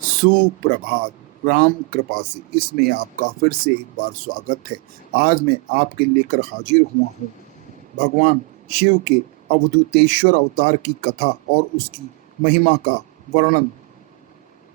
सुप्रभात। राम कृपा से इसमें आपका फिर से एक बार स्वागत है। आज मैं आपके लेकर हाजिर हुआ हूँ भगवान शिव के अवधूतेश्वर अवतार की कथा और उसकी महिमा का वर्णन।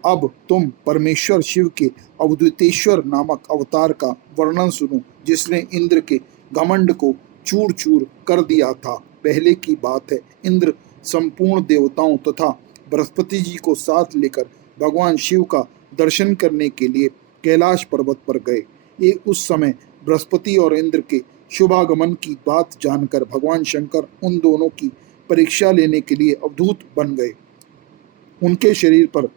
अब तुम परमेश्वर शिव के अवधूतेश्वर नामक अवतार का वर्णन सुनो, जिसने इंद्र के घमंड को चूर चूर कर दिया था। पहले की बात है, इंद्र संपूर्ण देवताओं तथा बृहस्पति जी को साथ लेकर भगवान शिव का दर्शन करने के लिए कैलाश पर्वत पर गए। ये उस समय बृहस्पति और इंद्र के शुभागमन की बात जानकर भगवान शंकर उन दोनों की परीक्षा लेने के लिए अवधूत बन गए। उनके शरीर पर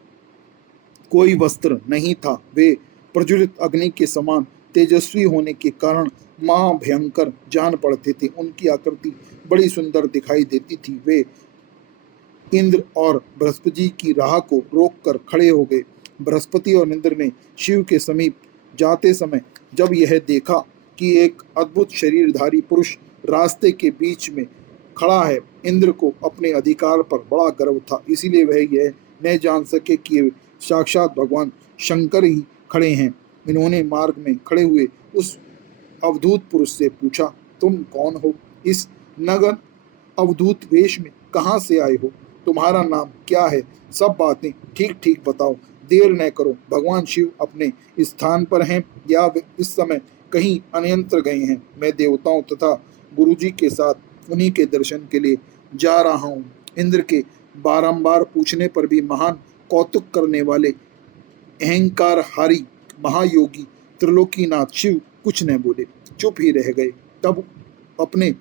कोई वस्त्र नहीं था। वे प्रज्वलित अग्नि के समान तेजस्वी होने के कारण महाभयंकर जान पड़ते थे। उनकी आकृति बड़ी सुंदर दिखाई देती थी। वे इंद्र और बृहस्पति की राह को रोककर खड़े हो गए। बृहस्पति और इंद्र ने शिव के समीप जाते समय जब यह देखा कि एक अद्भुत शरीरधारी पुरुष रास्ते के बीच में खड़ा है, इंद्र को अपने अधिकार पर बड़ा गर्व था। इसीलिए वह यह न जान सके कि साक्षात भगवान शंकर ही खड़े हैं। इन्होंने मार्ग में खड़े हुए उस अवधूत पुरुष से पूछा, तुम कौन हो? इस नगर अवधूत वेश में कहाँ से आए हो? तुम्हारा नाम क्या है? सब बातें ठीक ठीक बताओ, देर न करो। भगवान शिव अपने स्थान पर हैं या वे इस समय कहीं अन्यंत्र गए हैं? मैं देवताओं तथा गुरुजी के साथ उन्हीं के दर्शन के लिए जा रहा हूँ। इंद्र के बारंबार पूछने पर भी महान कौतुक करने वाले अहंकारहारी महायोगी त्रिलोकीनाथ शिव कुछ न बोले, चुप ही रह गए। तब अपने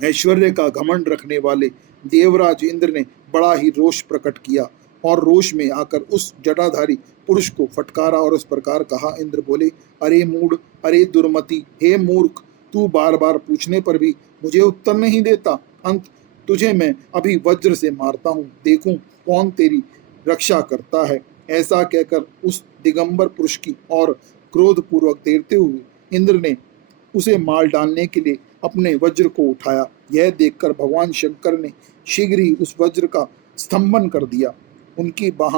ऐश्वर्य का घमंड रखने वाले देवराज इंद्र ने बड़ा ही रोष प्रकट किया और रोष में आकर उस जटाधारी पुरुष को फटकारा और इस प्रकार कहा। इंद्र बोले, अरे मूढ़, अरे दुर्मति, हे मूर्ख, तू बार बार पूछने पर भी मुझे उत्तर नहीं देता। अंत तुझे मैं अभी वज्र से मारता हूँ, देखूं कौन तेरी रक्षा करता है। ऐसा कहकर उस दिगंबर पुरुष की और क्रोधपूर्वक देखते हुए इंद्र ने उसे मार डालने के लिए अपने वज्र को उठाया। यह देखकर भगवान शंकर ने शीघ्र ही उस वज्र का स्तंभन कर दिया। उनकी बाह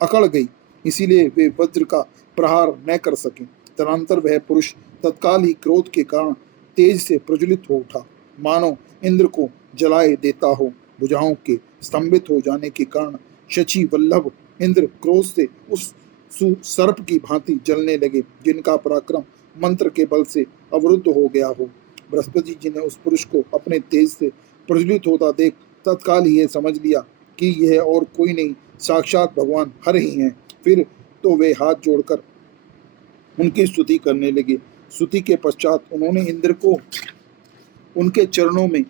अकड़ गई, इसीलिए वे वज्र का प्रहार न कर सके। तदनंतर वह पुरुष तत्काल ही क्रोध के कारण तेज से प्रज्वलित हो उठा, मानो इंद्र को जलाए देता हो। भुजाओं के स्तंभित हो जाने के कारण शची वल्लभ इंद्र क्रोध से उस सर्प की भांति जलने लगे, जिनका पराक्रम मंत्र के बल से अवरुद्ध हो गया हो। बृहस्पति जी ने उस पुरुष को अपने तेज से प्रज्वलित होता देख तत्काल ही यह समझ लिया कि यह और कोई नहीं, साक्षात भगवान हर ही हैं। फिर तो वे हाथ जोड़कर उनकी स्तुति करने लगे। स्तुति के पश्चात उन्होंने इंद्र को उनके चरणों में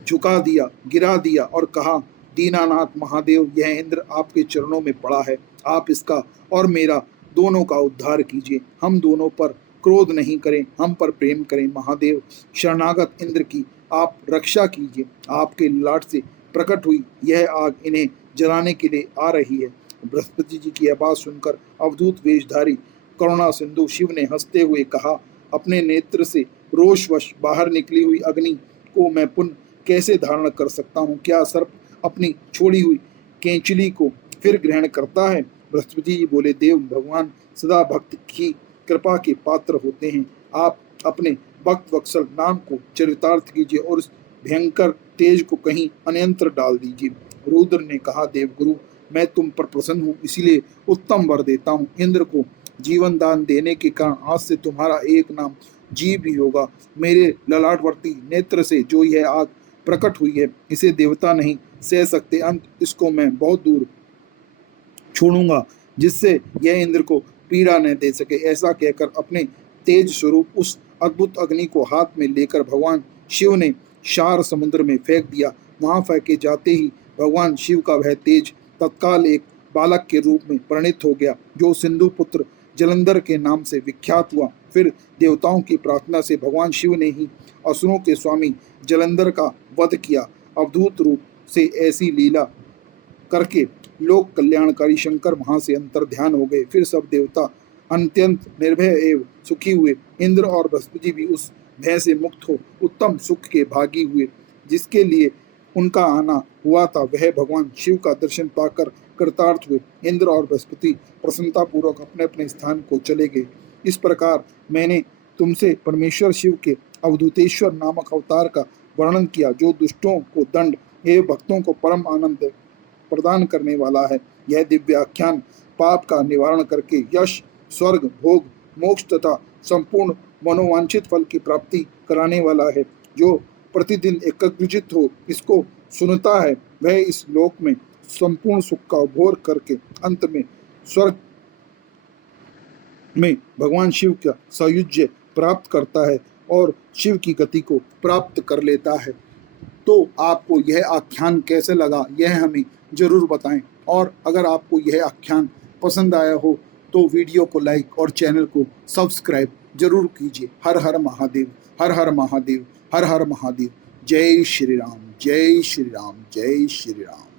झुका दिया, गिरा दिया और कहा, दीनानाथ महादेव, यह इंद्र आपके चरणों में पड़ा है। आप इसका और मेरा दोनों का उद्धार कीजिए। हम दोनों पर क्रोध नहीं करें, हम पर प्रेम करें। महादेव, शरणागत इंद्र की आप रक्षा कीजिए। आपके लाट से प्रकट हुई यह आग इन्हें जलाने के लिए आ रही है। बृहस्पति जी की यह बात सुनकर अवधूत वेशधारी करुणा सिंधु शिव ने हंसते हुए कहा, अपने नेत्र से रोषवश बाहर निकली हुई अग्नि को मैं पुनः कैसे धारण कर सकता हूँ? क्या सर्प अपनी छोड़ी हुई केंचुली को फिर ग्रहण करता है? बृहस्पति जी बोले, देव, भगवान सदा भक्त की कृपा के पात्र होते हैं। आप अपने भक्त वत्सल नाम को चरितार्थ कीजिए और उस भयंकर तेज को कहीं अन्यंत्र डाल दीजिए। रुद्र ने कहा, देवगुरु, मैं तुम पर प्रसन्न हूँ, इसीलिए उत्तम वर देता हूँ। इंद्र को जीवन दान देने के कारण आज से तुम्हारा एक नाम जीव भी होगा। मेरे ललाटवर्ती नेत्र से जो यह आग प्रकट हुई है, इसे देवता नहीं सह सकते। अंत इसको मैं बहुत दूर छोड़ूंगा, जिससे यह इंद्र को पीड़ा न दे सके। ऐसा कहकर अपने तेज स्वरूप उस अद्भुत अग्नि को हाथ में लेकर भगवान शिव ने शार समुद्र में फेंक दिया। वहां फेंके जाते ही भगवान शिव का वह तेज तत्काल एक बालक के रूप में परिणित हो गया, जो सिंधु पुत्र जलंधर के नाम से विख्यात हुआ। फिर देवताओं की प्रार्थना से भगवान शिव ने ही असुरों के स्वामी जलंधर का वध किया। अवधूत रूप से ऐसी लीला करके लोक कल्याणकारी शंकर वहां से अंतर ध्यान हो गए। फिर सब देवता अत्यंत निर्भय एवं सुखी हुए। इंद्र और बृहस्पति भी उस भय से मुक्त हो उत्तम सुख के भागी हुए, जिसके लिए उनका आना हुआ था वह भगवान शिव का दर्शन पाकर कृतार्थ हुए। इंद्र और बृहस्पति प्रसन्नतापूर्वक अपने अपने स्थान को चले गए। इस प्रकार मैंने तुमसे परमेश्वर शिव के अवधूतेश्वर नामक अवतार का वर्णन किया, जो दुष्टों को दंड एवं भक्तों को परम आनंद प्रदान करने वाला है। यह दिव्य आख्यान पाप का निवारण करके यश, स्वर्ग, भोग, मोक्ष तथा संपूर्ण मनोवांछित फल की प्राप्ति कराने वाला है। जो प्रतिदिन एकाग्रचित हो इसको सुनता है वह इस लोक में संपूर्ण सुख का उपभोग करके अंत में स्वर्ग में भगवान शिव का सायुज्य प्राप्त करता है और शिव की गति को प्राप्त कर लेता है। तो आपको यह आख्यान कैसे लगा यह हमें जरूर बताएं, और अगर आपको यह आख्यान पसंद आया हो तो वीडियो को लाइक और चैनल को सब्सक्राइब जरूर कीजिए। हर हर महादेव, हर हर महादेव, हर हर महादेव। जय श्री राम, जय श्री राम, जय श्री राम।